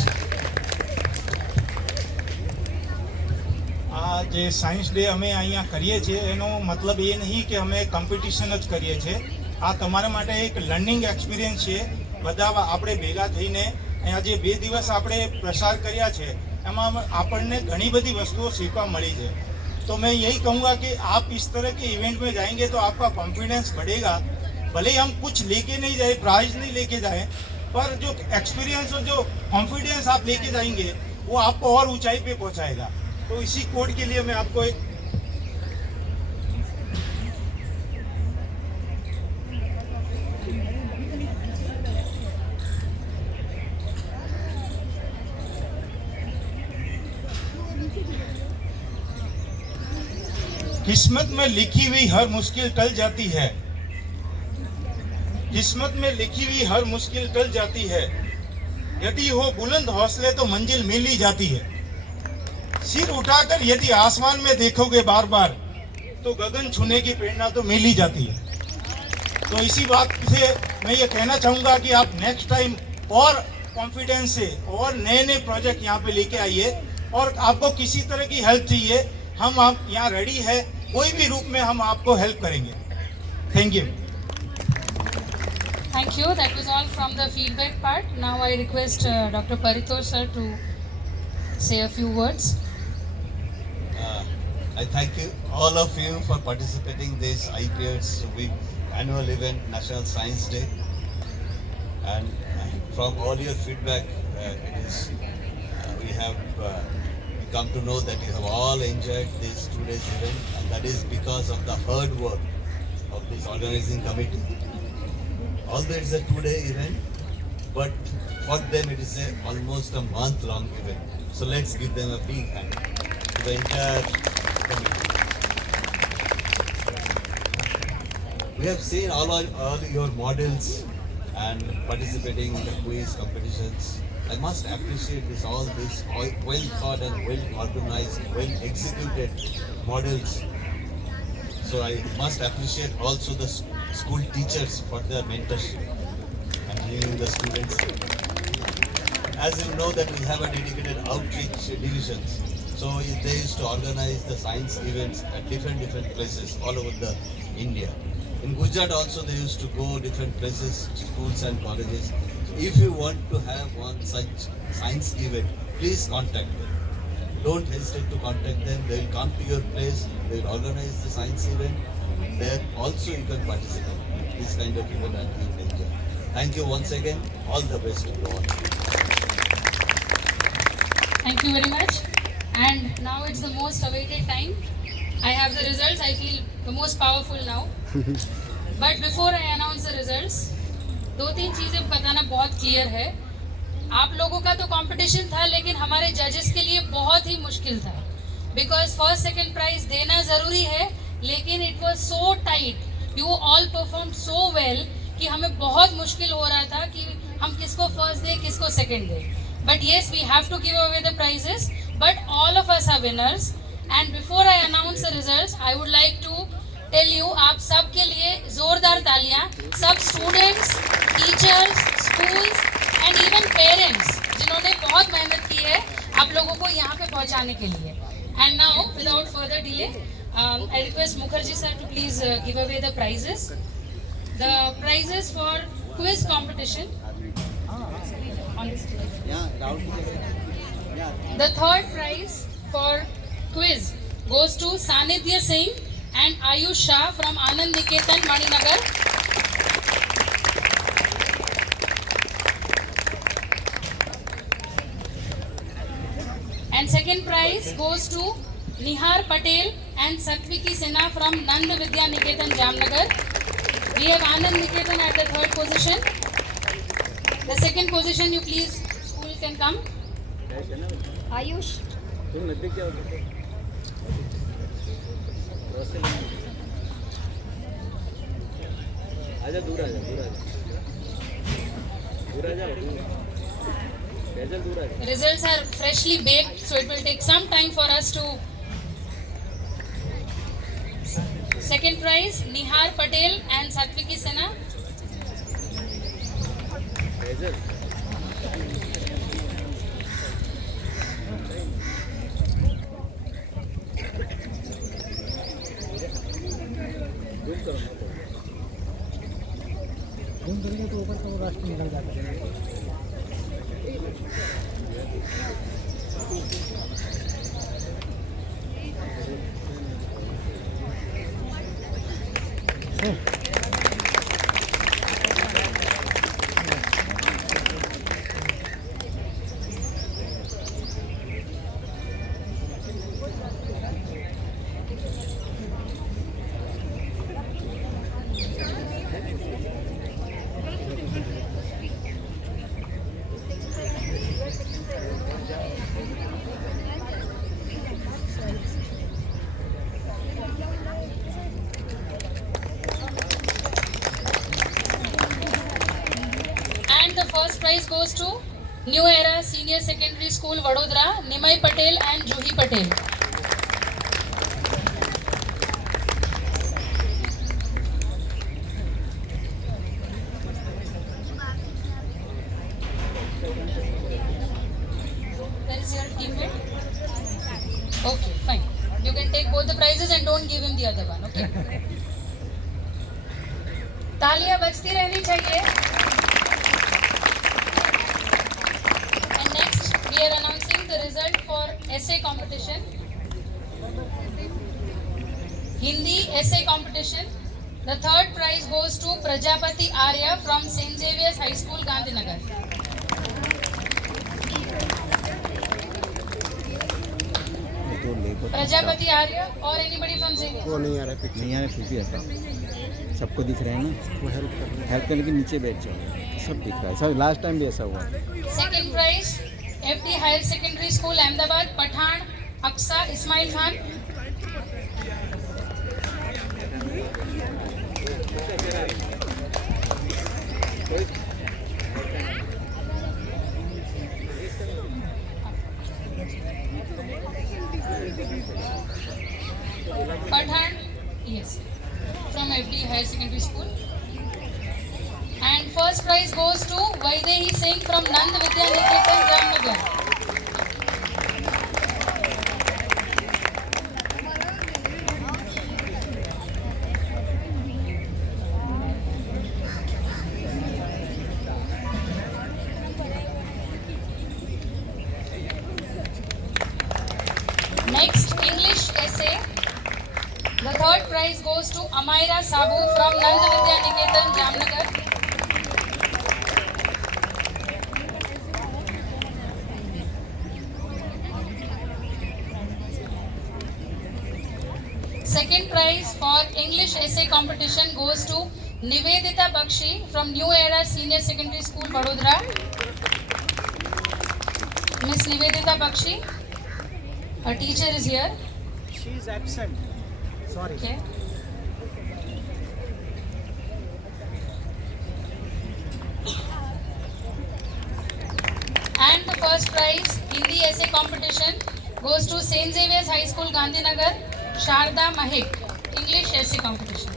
આ જે સાયન્સ ડે અમે અહીંયા કરીએ છીએ એનો મતલબ એ નહીં કે અમે કોમ્પિટિશન જ કરીએ છીએ. આ તમારા માટે એક લર્નિંગ એક્સપિરિયન્સ છે. બધા આપણે ભેગા થઈને અહીંયા જે 2 દિવસ આપણે પ્રસાર કર્યા છે એમાં આપણને ઘણી બધી વસ્તુઓ सीखवा मળી है. तो मैं यही कहूँगा कि आप इस तरह के इवेंट में जाएंगे तो आपका कॉन्फिडेंस बढ़ेगा. भले ही हम कुछ लेके नहीं जाए, प्राइज नहीं लेके जाएं, पर जो एक्सपीरियंस और जो कॉन्फिडेंस आप लेके जाएंगे वो आपको और ऊंचाई पे पहुँचाएगा. तो इसी कोड के लिए मैं आपको एक किस्मत में लिखी हुई हर मुश्किल टल जाती है. किस्मत में लिखी हुई हर मुश्किल टल जाती है. यदि हो बुलंद हौसले तो मंजिल मिल ही जाती है. सिर उठाकर यदि आसमान में देखोगे बार बार तो गगन छूने की प्रेरणा तो मिल ही जाती है. तो इसी बात से मैं ये कहना चाहूँगा कि आप नेक्स्ट टाइम और कॉन्फिडेंस से और नए नए प्रोजेक्ट यहाँ पे लेके आइए. और आपको किसी तरह की हेल्प चाहिए, हम आप यहाँ रेडी है, कोई भी रूप में हम आपको हेल्प करेंगे. Thank you. Thank you. That was all from the feedback part. Now I request Dr. Paritosh sir to say a few words. I thank you, all of you, for participating this IPR's week annual event, National Science Day. And from all your feedback, we have come to know that you have all enjoyed this 2 days event, and that is because of the hard work of this organizing committee. Although it's a 2-day event, but for them it is almost a month-long event. So let's give them a big hand to the entire committee. We have seen all your models and participating in the quiz competitions. I must appreciate all this well thought and well organized, well executed models. So I must appreciate also the school teachers for their mentorship and bringing the students. As you know that we have a dedicated outreach divisions. So they used to organize the science events at different places all over the India. In Gujarat also they used to go different places, schools and colleges. If you want to have one such science event, please contact them. Don't hesitate to contact them. They will come to your place, they will organize the science event. There also you can participate in this kind of event and you will enjoy. Thank you once again. All the best to you all. Thank you very much. And now it's the most awaited time. I have the results. I feel the most powerful now. But before I announce the results, 2-3 चीज़ें बताना बहुत clear है. आप लोगों का तो competition था, लेकिन हमारे जजेस के लिए बहुत ही मुश्किल था. Because first second prize देना ज़रूरी है, लेकिन it was so tight. You all performed so well कि हमें बहुत मुश्किल हो रहा था कि हम किसको फर्स्ट दे, किसको second they. But yes, we have to give away the prizes. But all of us are winners. And before I announce the results, I would like to tell you, आप सब के लिए जोरदार तालियां. सब students, teachers, schools and even parents जिन्होंने बहुत मेहनत की है आप लोगों को यहाँ पे पहुँचाने के लिए. And now, without further delay, I request Mukherjee sir to please give away the prizes. The prizes for quiz competition. On the stage. The third prize for quiz goes to Sanidhya Singh and Ayush Shah from Anand Niketan, Maninagar. And second prize goes to Nihar Patel and Satviki Sinha from Nand Vidya Niketan, Jamnagar. We have Anand Niketan at the third position. The second position, you please, school can come. Ayush. आजा दूर आजा दूर आजा दूर आजा कैजल दूर आजा. Results are freshly baked, so it will take some time for us to. Second prize, Nihar Patel and Satviki Sinha. कैजल घूम करेंगे तो ऊपर का वो रास्ता निकल जाता है. First prize goes to New Era Senior Secondary School, Vadodara, Nimai Patel and Juhi Patel. Where is your teammate? Okay, fine. You can take both the prizes and don't give him the other one, okay? तालियां बजती रहनी चाहिए. We are announcing the result for essay competition. Hindi essay competition. The third prize goes to Prajapati Arya from St. Xavier's High School, Gandhinagar. Prajapati आर्य और anybody from Xavier? वो नहीं आ रहा है, नहीं आ रहा फिर भी आता सबको दिख रहा है ना, वो हेल्प करने के नीचे बैठ जाओ, सब दिख रहा है सर। लास्ट टाइम भी ऐसा हुआ। Second prize FD higher secondary school Ahmedabad, Pathan Aqsa Ismail Khan. Pathan, yes, from FD Higher Secondary School. And first prize goes to Vaidehi Singh from Nand Vidya Niketan, Jamnagar. Next, English essay. The third prize goes to Amaira Sabu from Nand Vidya Niketan, Jamnagar. Second prize for English essay competition goes to Nivedita Bakshi from New Era Senior Secondary School, Vadodara. Miss Nivedita Bakshi, her teacher is here. She is absent. Sorry. Okay. And the first prize Hindi essay competition goes to St. Xavier's High School, Gandhinagar, Sharda Mahik, English essay competition.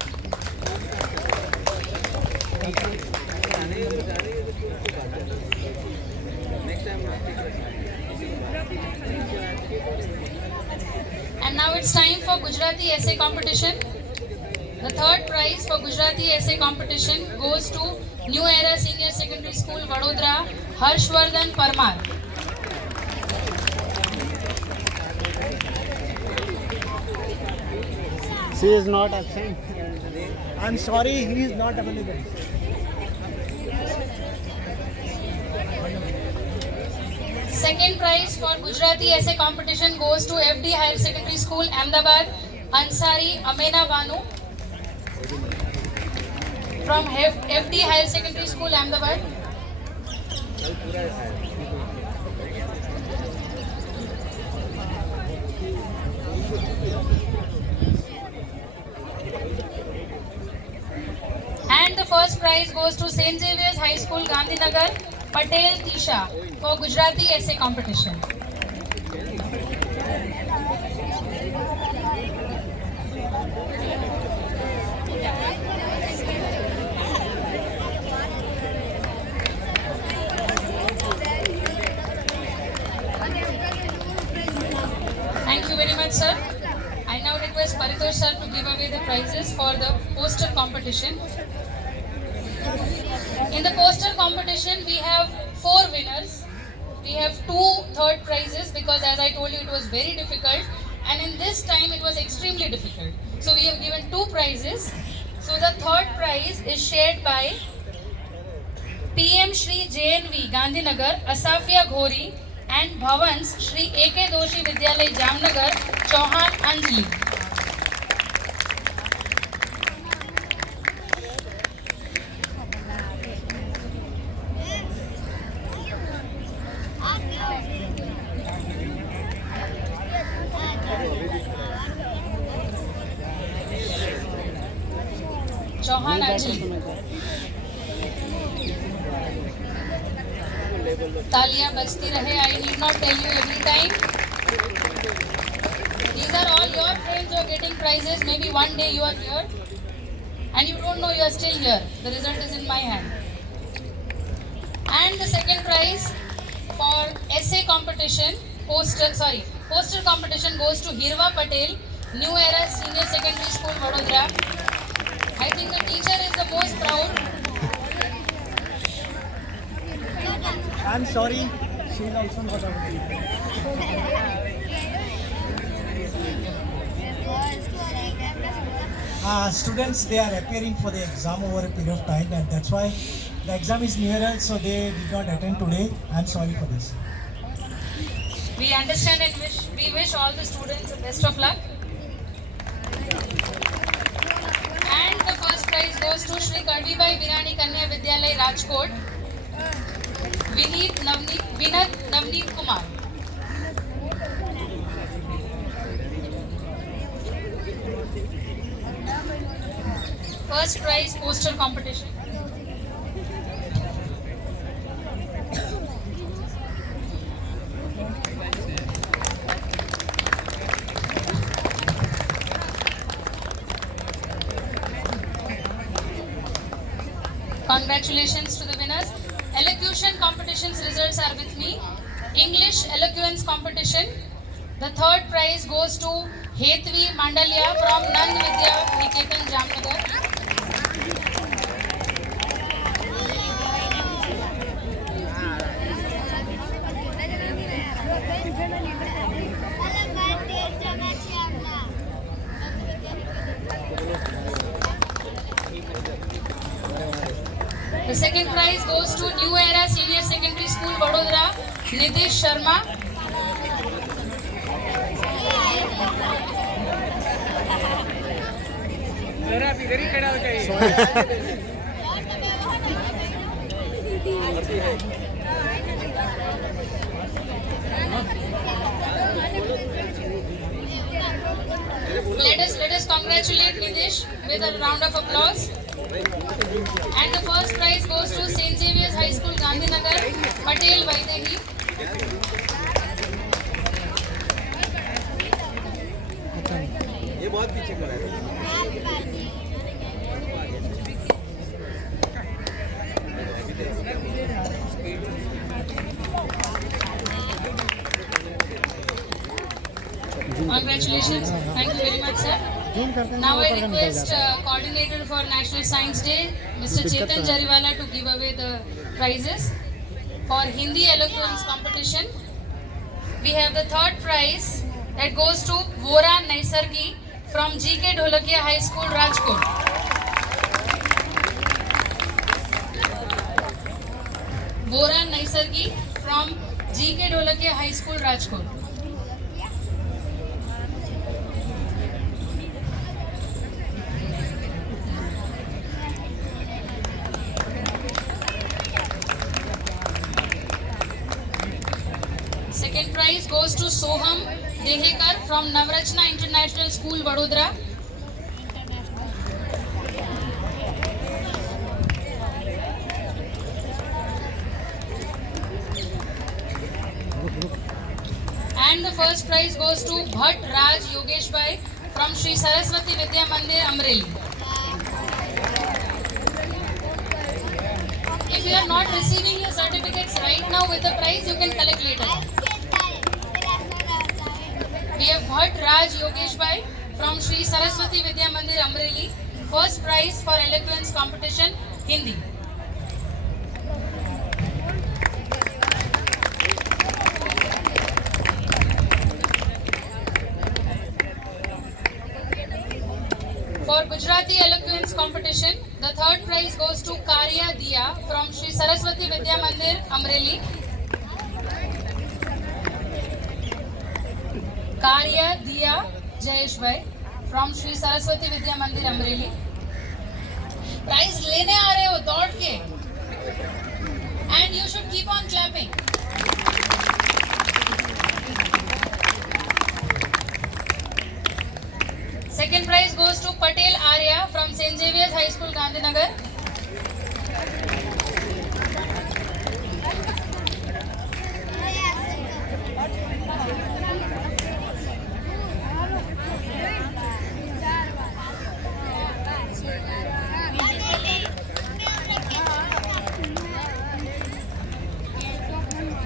And now it's time for Gujarati essay competition. The third prize for Gujarati essay competition goes to New Era Senior Secondary School, Vadodara, Harshvardhan Parmar. She is not absent. I'm sorry, he is not available. Second prize for Gujarati essay competition goes to FD Higher Secondary School, Ahmedabad, Ansari Amena Banu from FD Higher Secondary School, Ahmedabad. And the first prize goes to St. Xavier's High School, Gandhinagar, Patel Tisha for Gujarati essay competition. Thank you very much, sir. I now request Paritosh sir to give away the prizes for the poster competition. In the poster competition, we have 4 winners. We have 2 third prizes because, as I told you, it was very difficult, and in this time it was extremely difficult. So we have given 2 prizes. So the third prize is shared by PM Shri JNV Gandhinagar, Asafia Ghori, and Bhavans Shri AK Doshi Vidyalay Jamnagar, Chauhan Anjali. Chauhan Anjali. तालियां बजती रहे. I need not tell you every time. These are all your friends who are getting prizes. Maybe one day you are here and you don't know you are still here. The result is in my hand. And the second prize for essay competition, poster competition goes to Hirva Patel, New Era Senior Secondary School, Vadodara. I think the teacher is the most proud. I'm sorry, she is also not available. Students, they are appearing for the exam over a period of time, and that's why the exam is nearer, so they did not attend today. I'm sorry for this. We understand and we wish all the students the best of luck. And the first prize goes to Shri Kadvibai Virani Kanya Vidyalay Rajkot, Vinit Navneet Kumar. First prize poster competition. Congratulations to the winners. Elocution competition's results are with me. English eloquence competition. The third prize goes to Hetvi Mandalya from Nand Vidya Niketan Jamnagar. The second prize goes to New Era Senior Secondary School, Vadodara, Nitish Sharma. Let us congratulate Nitish with a round of applause. And the first prize goes to St. Xavier's High School, Gandhinagar, Patel Vaidehi. ये बहुत पीछे खड़ा है। Congratulations. Thank you very much, sir. Now I request Coordinator for National Science Day, Mr. Chetan Jariwala, to give away the prizes. For Hindi eloquence competition, we have the third prize that goes to Vora Naisargi from GK Dholakia High School, Rajkot. Vora Naisargi from GK Dholakia High School, Rajkot. Second prize goes to Soham Dehekar from Navrachna International School, Vadodara. And the first prize goes to Bhatt Raj Yogesh Bhai from Sri Saraswati Vidya Mandir, Amreli. If you are not receiving your certificates right now with the prize, you can collect later. We have Bhatt Raj Yogesh Bhai from Sri Saraswati Vidya Mandir, Amreli. First prize for eloquence competition, Hindi. For Gujarati eloquence competition, the third prize goes to Karya Diya from Sri Saraswati Vidya Mandir, Amreli. Karya Diya Jayesh Bhai from Sri Saraswati Vidya Mandir, Amreli. Prize लेने आ रहे हो दौड़ के. And you should keep on clapping. Second prize goes to Patel Arya from St. Xavier's High School, Gandhinagar.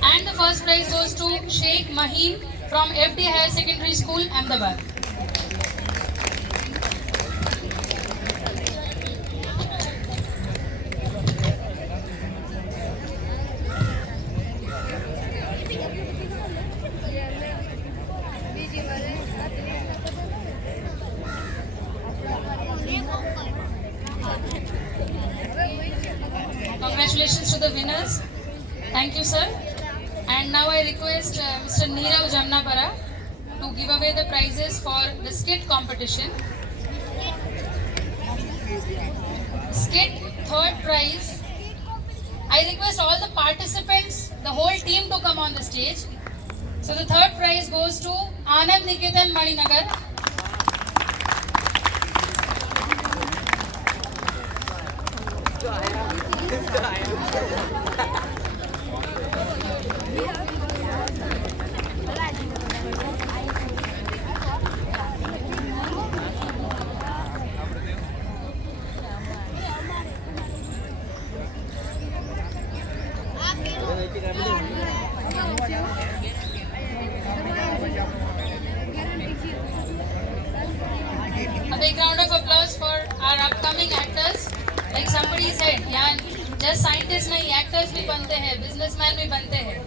And the first prize goes to Sheikh Maheen from FD Higher Secondary School, Ahmedabad. Congratulations to the winners. Thank you, sir. And And now I request Mr. Neerav Jamnapara to give away the prizes for the skit competition. Skit, third prize. I request all the participants, the whole team to come on the stage. So the third prize goes to Anand Niketan Maninagar. A big round of applause for our upcoming actors. Like somebody said, yeah, just scientists नहीं, actors भी बनते हैं, businessmen भी बनते हैं.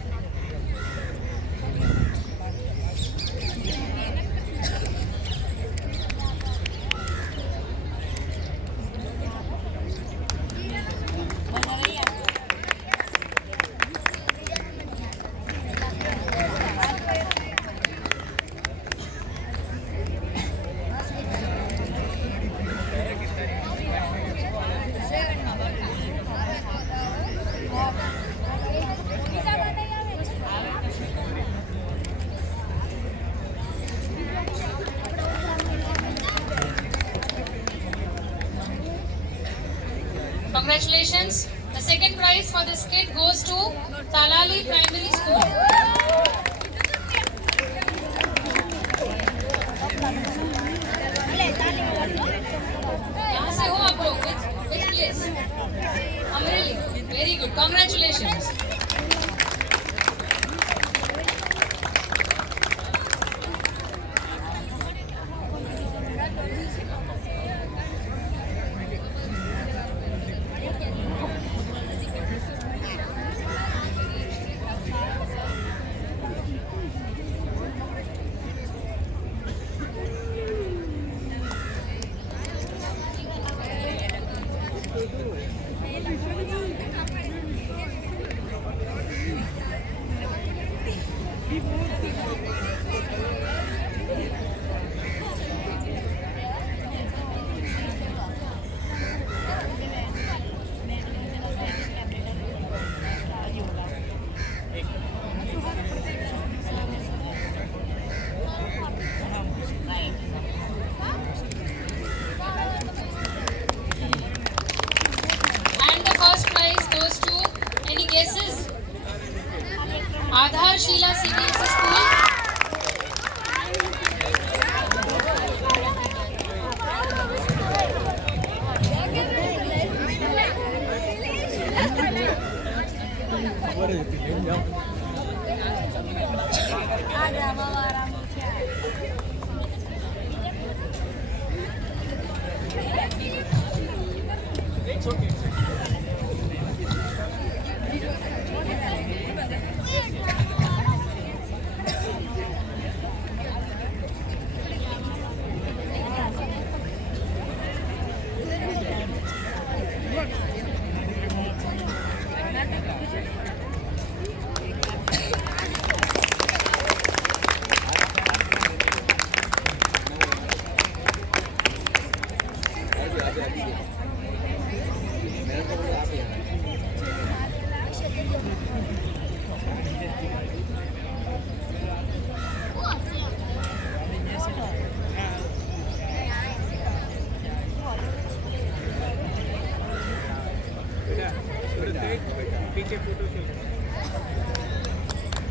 Congratulations. The second prize for this kid goes to Talali Primary School. कहाँ से हो आप लोग? Which place? Amreli. Very good. Congratulations. Guesses? Aadhar Sheela CBSE School. It's okay.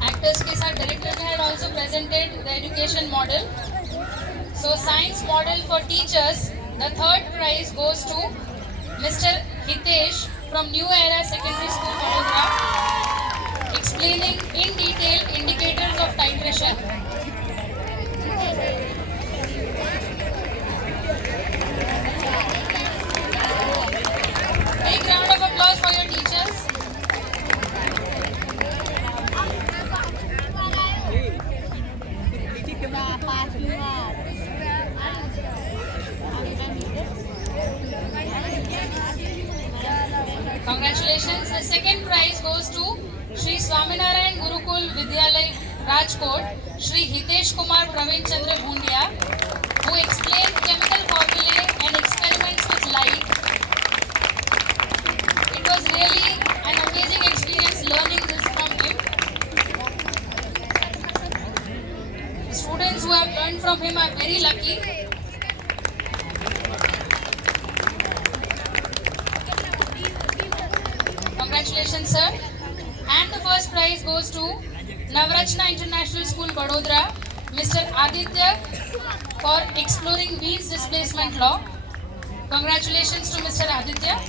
Actors के साथ director had also presented the education model. So science model for teachers, the third prize goes to Mr. Hitesh from New Era Secondary School, Vadodara, explaining in detail indicators of titration. Big round of applause for your teachers. Congratulations. The second prize goes to Sri Swaminarayan Gurukul Vidya Rajkot, Shri Hitesh Kumar Praveen Chandra Bhundia, who explained chemical formulae and experiments with light. It was really an amazing experience learning this from him. The students who have learned from him are very lucky. Congratulations, sir. And the first prize goes to Navrachna International School, Vadodara, Mr. Aditya, for exploring Weeds displacement law. Congratulations to Mr. Aditya.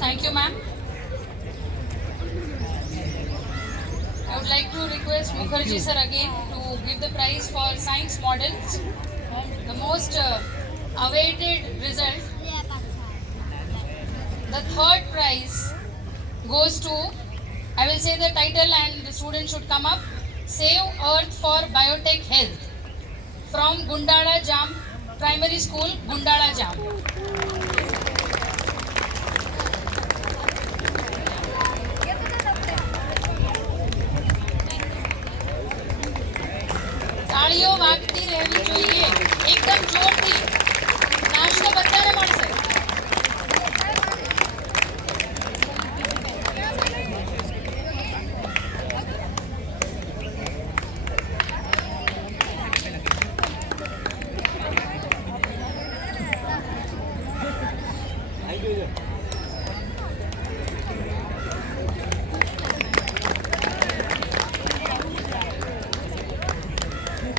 Thank you, ma'am. I would like to request Mukherjee sir again to give the prize for science models. The most awaited result. The third prize goes to, I will say the title and the student should come up, Save Earth for Biotech Health, from Gundala Jam Primary School, Gundala Jam. તાળીઓ વાગતી રહેવી જોઈએ એકદમ જોરથી નાસ્તો બધાને મળશે.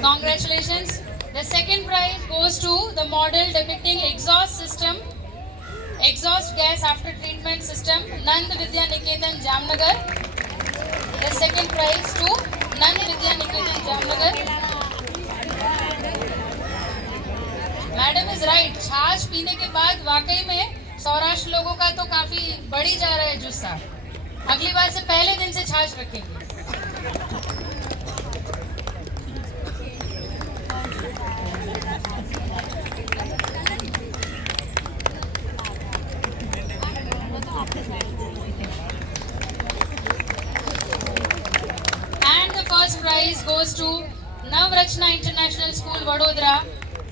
Congratulations. The second prize goes to the model depicting exhaust gas after treatment system, Nand Vidya Niketan, Jamnagar. The second prize to Nand Vidya Niketan, Jamnagar. Madam is right. छाछ पीने के बाद वाकई में सौराष्ट्र लोगों का तो काफी बढ़ी जा रहा है जुस्सा. अगली बार से पहले दिन से छाछ रखेंगे. And the first prize goes to Navrachna International School, Vadodara,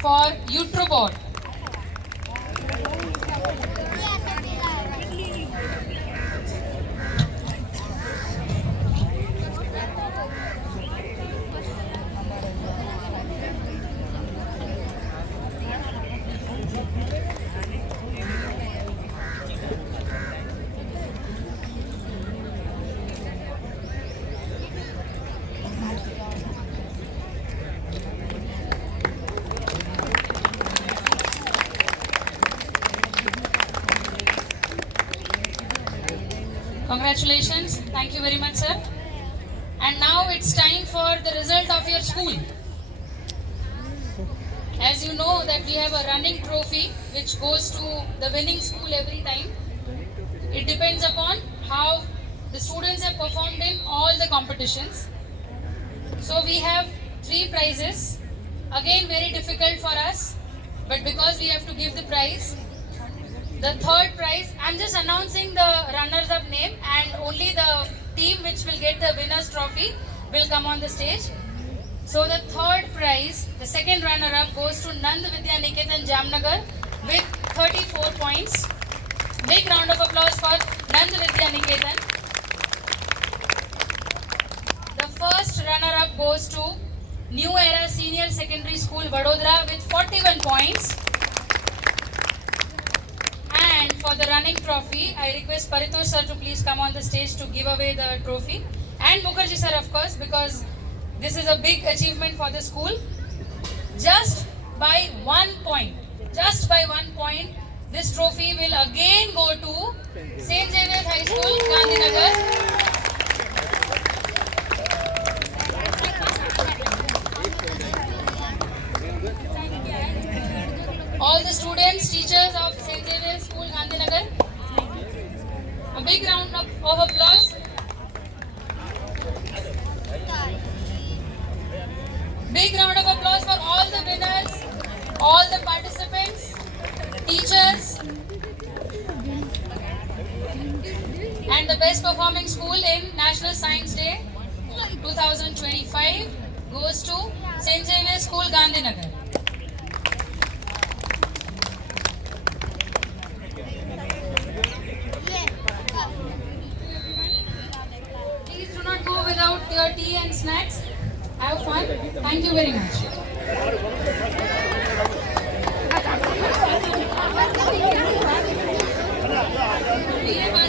for Utrobot. Congratulations. Thank you very much, sir. And now it's time for the result of your school. As you know that we have a running trophy which goes to the winning school every time. It depends upon how the students have performed in all the competitions. So we have 3 prizes. Again, very difficult for us, but because we have to give the prize, the third prize, I'm just announcing the runners-up name, and only the team which will get the winner's trophy will come on the stage. So the third prize, the second runner-up, goes to Nand Vidya Niketan, Jamnagar with 34 points. Big round of applause for Nand Vidya Niketan. The first runner-up goes to New Era Senior Secondary School, Vadodara, with 41 points. And for the running trophy, I request Paritosh sir to please come on the stage to give away the trophy. And Mukherjee sir, of course, because this is a big achievement for the school. Just by 1 point, this trophy will again go to St. Xavier's High School, Gandhinagar. All the students, teachers of St. Xavier's School, Gandhinagar. A big round of applause. 2025 goes to St. Xavier School, Gandhinagar. Please do not go without your tea and snacks. Have fun. Thank you very much. We have